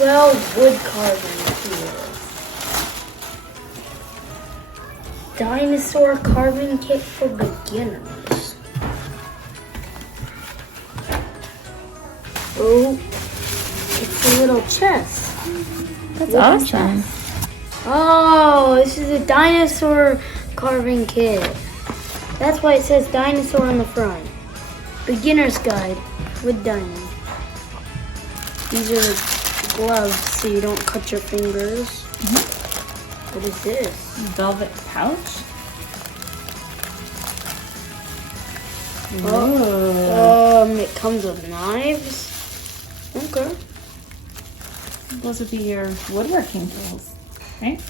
Well, wood carving here. Dinosaur carving kit for beginners. Oh, it's a little chest. That's Wooden awesome. chest. Oh, this is a dinosaur carving kit. That's why it says dinosaur on the front. Beginner's guide with Dino. These are gloves so you don't cut your fingers. What is this? Velvet pouch. It comes with knives. Okay. Those would be your woodworking tools, right?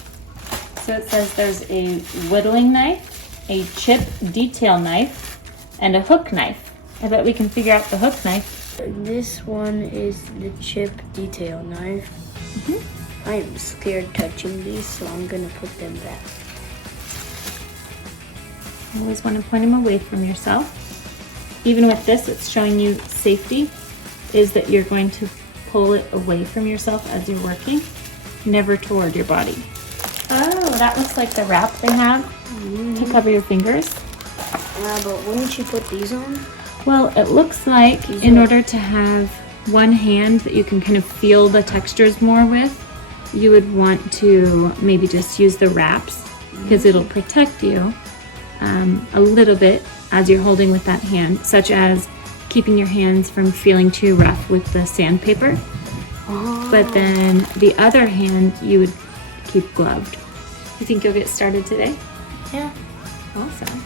So it says there's a whittling knife, a chip detail knife, and a hook knife. I bet we can figure out the hook knife. This one is the chip detail knife. I am scared touching these, so I'm gonna put them back. You always want to point them away from yourself. Even with this, it's showing you safety, is that you're going to pull it away from yourself as you're working, never toward your body. Oh, that looks like the wrap they have to cover your fingers. Yeah, but wouldn't you put these on? Well, it looks like in order to have one hand that you can kind of feel the textures more with, you would want to maybe just use the wraps because it'll protect you a little bit as you're holding with that hand, such as keeping your hands from feeling too rough with the sandpaper. But then the other hand you would keep gloved. You think you'll get started today? Yeah. Awesome.